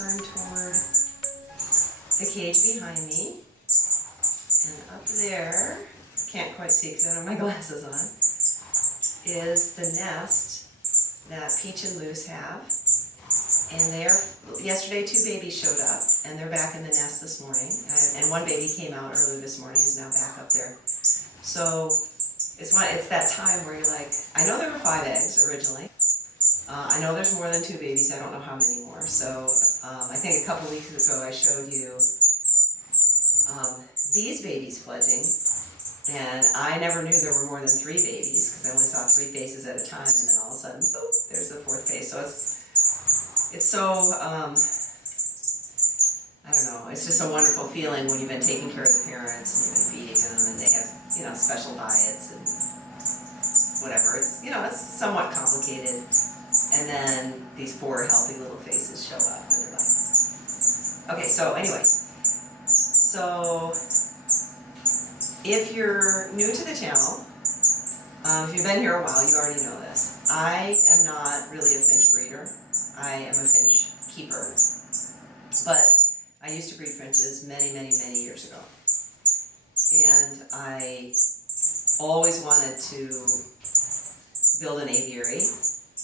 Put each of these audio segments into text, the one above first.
turn toward the cage behind me. And up there, can't quite see because I don't have my glasses on, is the nest that Peach and Luce have. And yesterday 2 babies showed up, and they're back in the nest this morning. And one baby came out early this morning, is now back up there. So it's that time where you're like, I know there were 5 eggs originally. I know there's more than 2 babies, I don't know how many more. So I think a couple weeks ago I showed you these babies fledging. And I never knew there were more than 3 babies, because I only saw 3 faces at a time, and then all of a sudden, boop, there's the 4th face. So it's so, I don't know, it's just a wonderful feeling when you've been taking care of the parents, and you've been feeding them, and they have, special diets, and whatever. It's somewhat complicated. And then these 4 healthy little faces show up, and they're like, okay, so anyway, so if you're new to the channel, if you've been here a while, you already know this. I am not really a Finch breeder. I am a Finch keeper. But I used to breed Finches many, many, many years ago. And I always wanted to build an aviary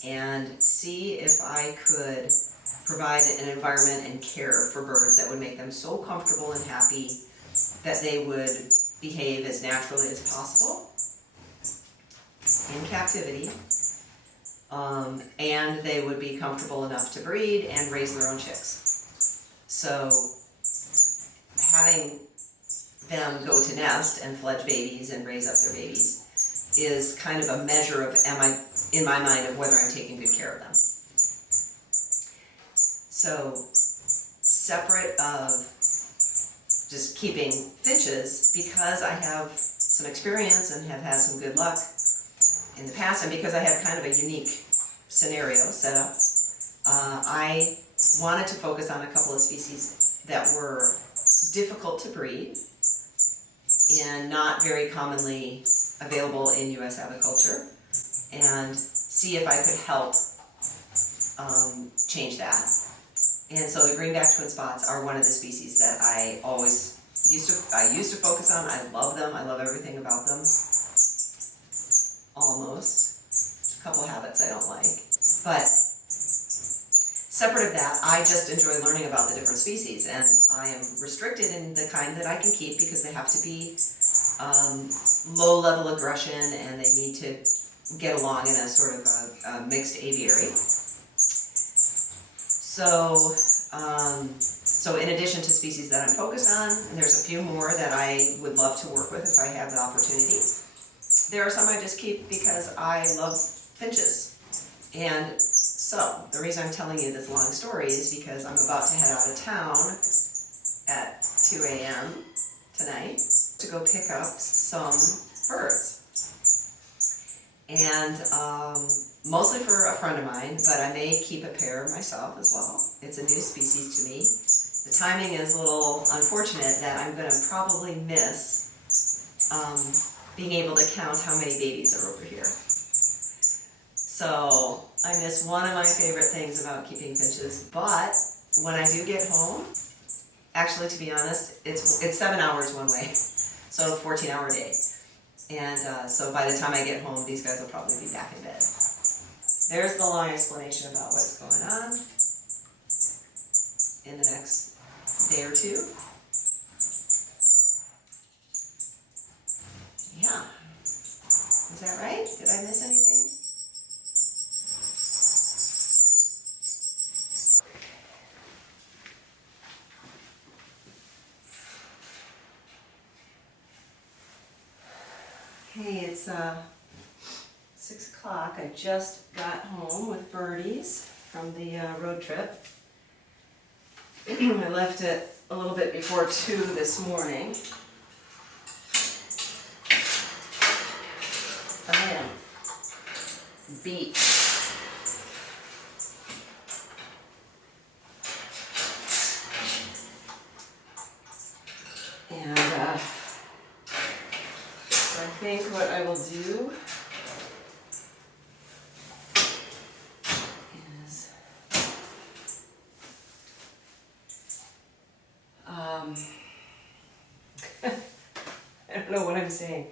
and see if I could provide an environment and care for birds that would make them so comfortable and happy that they would behave as naturally as possible in captivity, and they would be comfortable enough to breed and raise their own chicks. So having them go to nest and fledge babies and raise up their babies is kind of a measure of, in my mind, of whether I'm taking good care of them. So separate of just keeping finches, because I have some experience and have had some good luck in the past, and because I have kind of a unique scenario set up, I wanted to focus on a couple of species that were difficult to breed and not very commonly available in U.S. aviculture, and see if I could help change that. And so the greenback twin spots are one of the species that I always used to focus on. I love them. I love everything about them. Almost. A couple of habits I don't like. But separate of that, I just enjoy learning about the different species, and I am restricted in the kind that I can keep because they have to be low level aggression, and they need to get along in a sort of a mixed aviary. So in addition to species that I'm focused on, and there's a few more that I would love to work with if I have the opportunity, there are some I just keep because I love finches. And so the reason I'm telling you this long story is because I'm about to head out of town at 2 a.m. tonight to go pick up some birds. And mostly for a friend of mine, but I may keep a pair myself as well. It's a new species to me. The timing is a little unfortunate that I'm going to probably miss being able to count how many babies are over here. So I miss one of my favorite things about keeping finches, but when I do get home, actually, to be honest, it's 7 hours one way, so a 14-hour day. And so by the time I get home, these guys will probably be back in bed. There's the long explanation about what's going on in the next day or two. Yeah. Is that right? Did I miss anything? Hey, it's 6 o'clock. I just got home with birdies from the road trip. I left it a little bit before 2 this morning. I am beat. And I think what I will do is I don't know what I'm saying.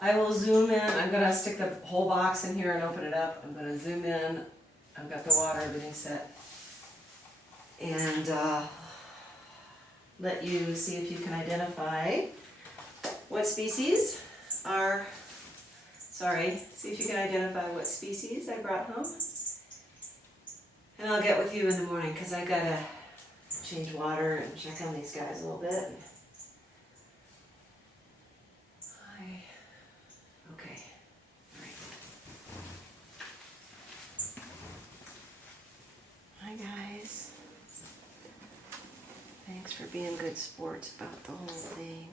I will zoom in. I'm gonna stick the whole box in here and open it up. I'm gonna zoom in. I've got the water, everything set. And let you see if you can identify what species are, see if you can identify what species I brought home. And I'll get with you in the morning because I gotta change water and check on these guys a little bit. Okay, all right. Hi guys. Thanks for being good sports about the whole thing.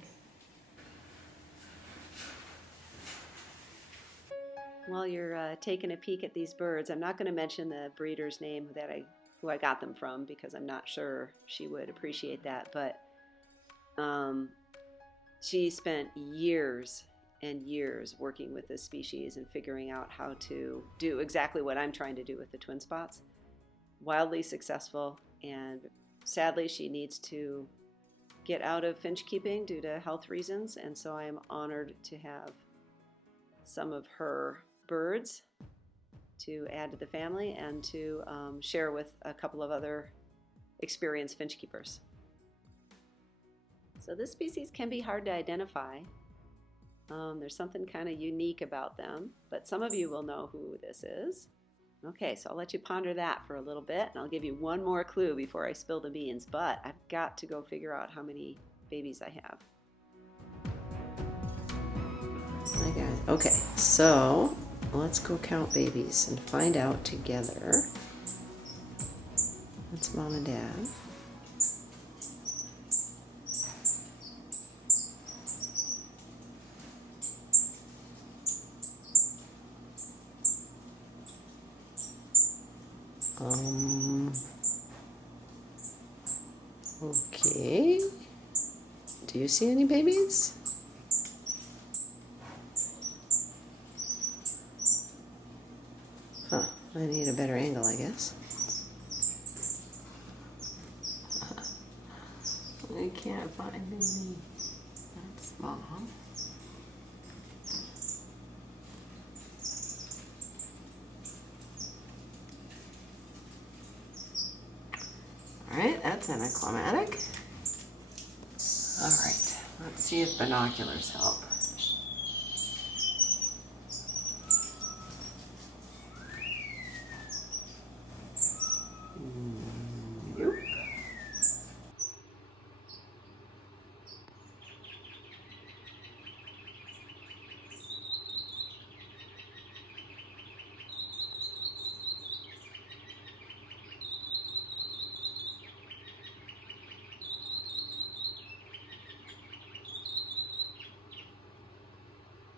While you're taking a peek at these birds, I'm not going to mention the breeder's name who I got them from because I'm not sure she would appreciate that. But she spent years and years working with this species and figuring out how to do exactly what I'm trying to do with the twin spots. Wildly successful, and sadly she needs to get out of finch keeping due to health reasons, and so I am honored to have some of her birds to add to the family and to share with a couple of other experienced finch keepers. So this species can be hard to identify. There's something kind of unique about them, but some of you will know who this is. Okay, so I'll let you ponder that for a little bit, and I'll give you one more clue before I spill the beans, but I've got to go figure out how many babies I have. Hi guys. Okay, so let's go count babies and find out together. That's mom and dad. Okay. Do you see any babies? Huh, I need a better angle, I guess. I can't find baby. That's mom. Alright, that's anticlimactic. Alright, let's see if binoculars help. Nope.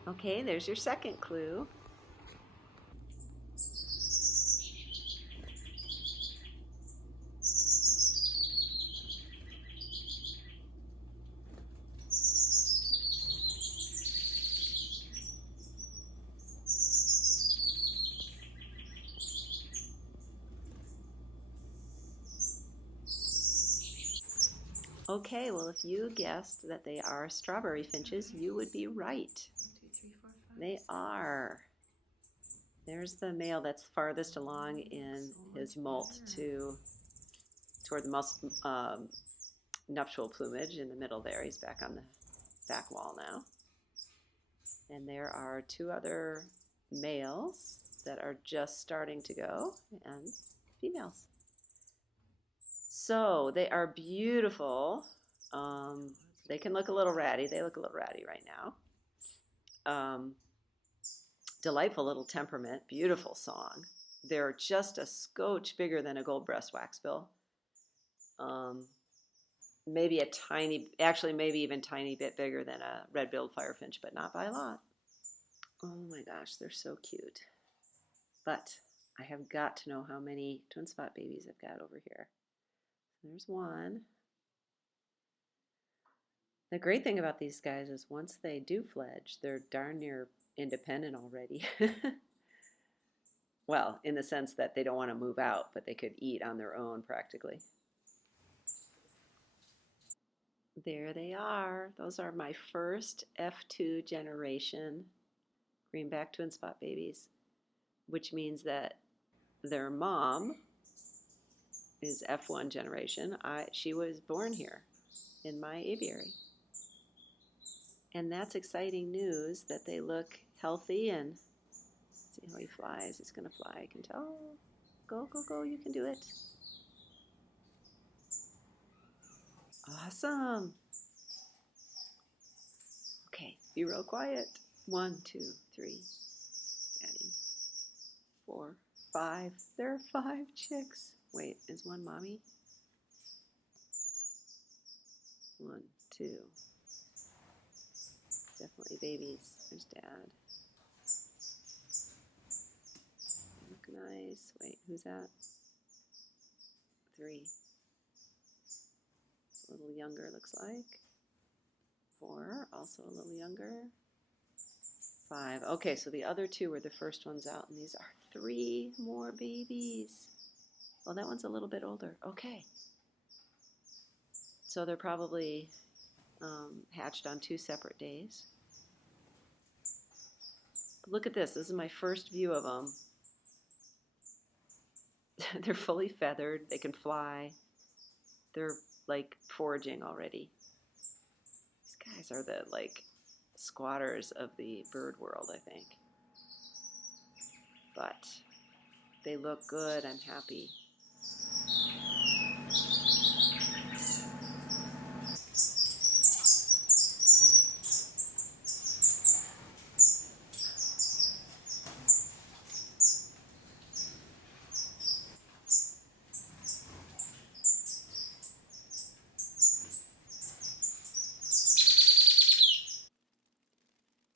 Okay, there's your second clue. Okay, well, if you guessed that they are strawberry finches, you would be right. 1, 2, 3, 4, 5. They are. There's the male that's farthest along in his molt toward the most nuptial plumage in the middle there. He's back on the back wall now. And there are 2 other males that are just starting to go, and females. So they are beautiful. They can look a little ratty. They look a little ratty right now. Delightful little temperament, beautiful song. They're just a scotch bigger than a gold breast waxbill. Maybe a tiny, actually maybe even tiny bit bigger than a red-billed firefinch, but not by a lot. Oh my gosh, they're so cute. But I have got to know how many twin spot babies I've got over here. There's one. The great thing about these guys is once they do fledge, they're darn near independent already. Well, in the sense that they don't want to move out, but they could eat on their own practically. There they are. Those are my first F2 generation greenback twin spot babies, which means that their mom is F1 generation. She was born here in my aviary. And that's exciting news that they look healthy, and see how he flies. He's going to fly, I can tell. Go, go, go. You can do it. Awesome. Okay, be real quiet. 1, 2, 3, Daddy. 4, 5. There are 5 chicks. Wait, is one mommy? 1, 2. Definitely babies. There's Dad. They look nice. Wait, who's that? 3. A little younger, looks like. 4, also a little younger. 5. Okay, so the other 2 were the first ones out, and these are 3 more babies. Well, that one's a little bit older. Okay. So they're probably hatched on 2 separate days. But look at this. This is my first view of them. They're fully feathered. They can fly. They're like foraging already. These guys are the like squatters of the bird world, I think. But they look good. I'm happy.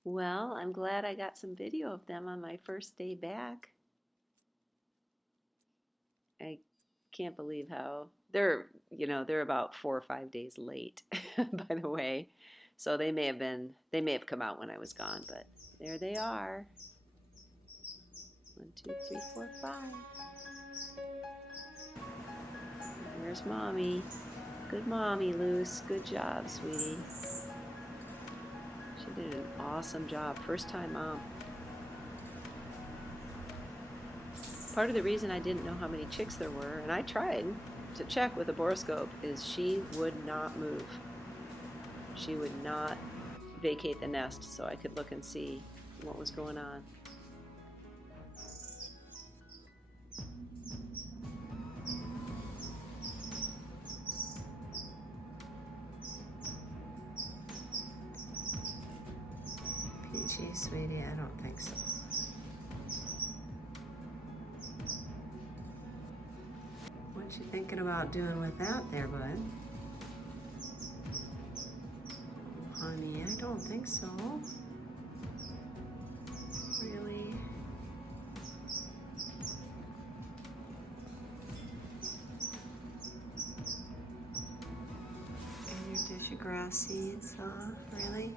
Well, I'm glad I got some video of them on my first day back. I can't believe how they're about 4 or 5 days late, by the way. So they may have come out when I was gone, but there they are. 1, 2, 3, 4, 5. There's Mommy. Good mommy, Luce. Good job, sweetie. She did an awesome job. First time mom. Part of the reason I didn't know how many chicks there were, and I tried to check with a borescope, is she would not move. She would not vacate the nest so I could look and see what was going on. Peachy, sweetie, I don't think so. What you thinking about doing with that there, bud? Honey, I don't think so. Really? And your dish of grass seeds, huh? Really?